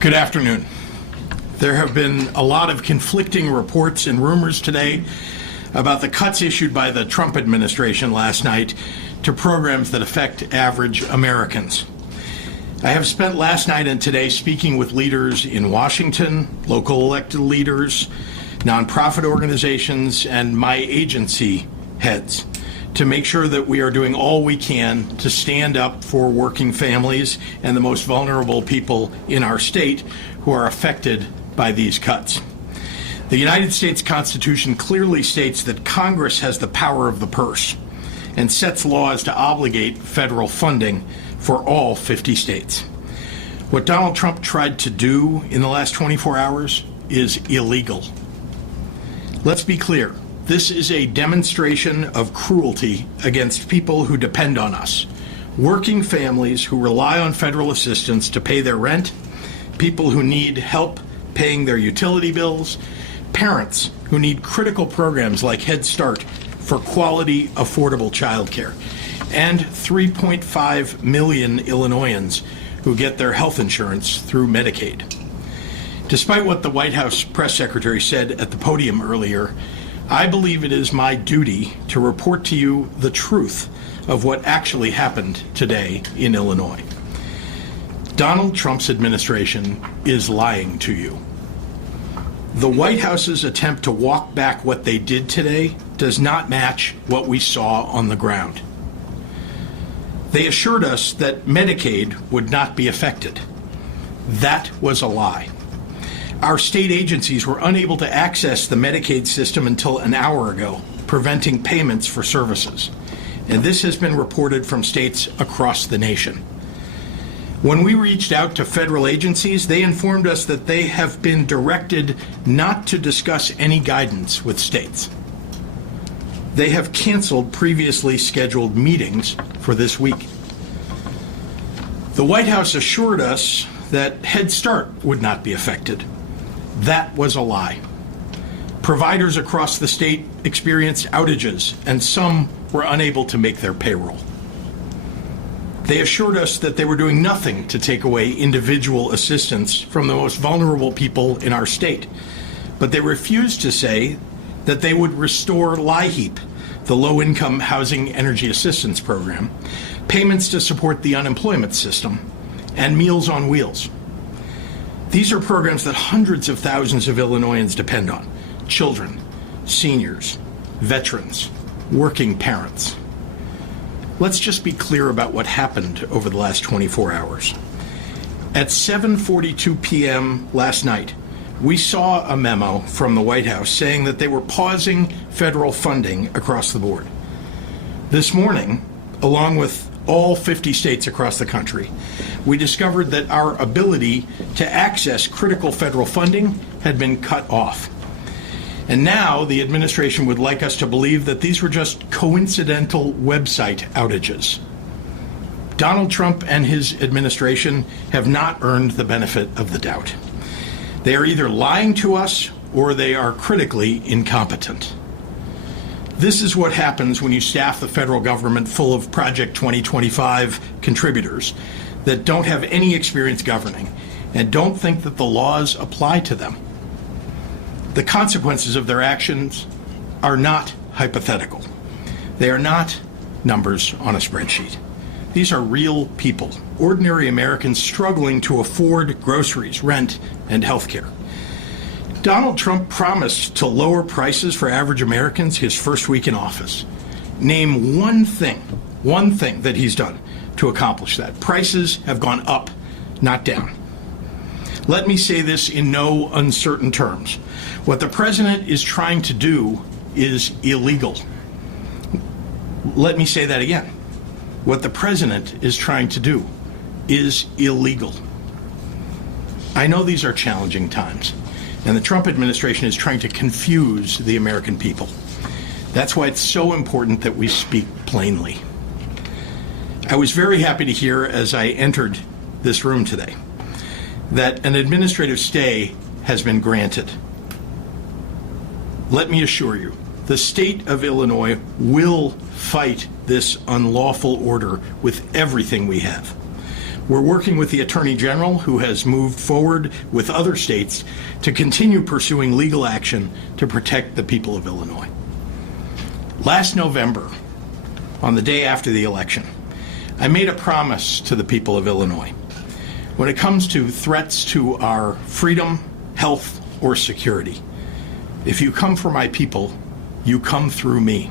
Good afternoon. There have been a lot of conflicting reports and rumors today about the cuts issued by the Trump administration last night to programs that affect average Americans. I have spent last night and today speaking with leaders in Washington, local elected leaders, nonprofit organizations, and my agency heads to make sure that we are doing all we can to stand up for working families and the most vulnerable people in our state who are affected by these cuts. The United States Constitution clearly states that Congress has the power of the purse and sets laws to obligate federal funding for all 50 states. What Donald Trump tried to do in the last 24 hours is illegal. Let's be clear. This is a demonstration of cruelty against people who depend on us, working families who rely on federal assistance to pay their rent, people who need help paying their utility bills, parents who need critical programs like Head Start for quality, affordable childcare, and 3.5 million Illinoisans who get their health insurance through Medicaid. Despite what the White House press secretary said at the podium earlier, I believe it is my duty to report to you the truth of what actually happened today in Illinois. Donald Trump's administration is lying to you. The White House's attempt to walk back what they did today does not match what we saw on the ground. They assured us that Medicaid would not be affected. That was a lie. Our state agencies were unable to access the Medicaid system until an hour ago, preventing payments for services. And this has been reported from states across the nation. When we reached out to federal agencies, they informed us that they have been directed not to discuss any guidance with states. They have canceled previously scheduled meetings for this week. The White House assured us that Head Start would not be affected. That was a lie. Providers across the state experienced outages, and some were unable to make their payroll. They assured us that they were doing nothing to take away individual assistance from the most vulnerable people in our state, but they refused to say that they would restore LIHEAP, the Low-Income Housing Energy Assistance Program, payments to support the unemployment system, and Meals on Wheels. These are programs that hundreds of thousands of Illinoisans depend on: children, seniors, veterans, working parents. Let's just be clear about what happened over the last 24 hours. At 7:42 p.m. last night, we saw a memo from the White House saying that they were pausing federal funding across the board. This morning, along with all 50 states across the country, we discovered that our ability to access critical federal funding had been cut off. And now the administration would like us to believe that these were just coincidental website outages. Donald Trump and his administration have not earned the benefit of the doubt. They are either lying to us or they are critically incompetent. This is what happens when you staff the federal government full of Project 2025 contributors that don't have any experience governing and don't think that the laws apply to them. The consequences of their actions are not hypothetical. They are not numbers on a spreadsheet. These are real people, ordinary Americans struggling to afford groceries, rent, and health care. Donald Trump promised to lower prices for average Americans his first week in office. Name one thing that he's done to accomplish that. Prices have gone up, not down. Let me say this in no uncertain terms. What the president is trying to do is illegal. Let me say that again. What the president is trying to do is illegal. I know these are challenging times, and the Trump administration is trying to confuse the American people. That's why it's so important that we speak plainly. I was very happy to hear as I entered this room today that an administrative stay has been granted. Let me assure you, the state of Illinois will fight this unlawful order with everything we have. We're working with the Attorney General, who has moved forward with other states to continue pursuing legal action to protect the people of Illinois. Last November, on the day after the election, I made a promise to the people of Illinois. When it comes to threats to our freedom, health, or security, if you come for my people, you come through me.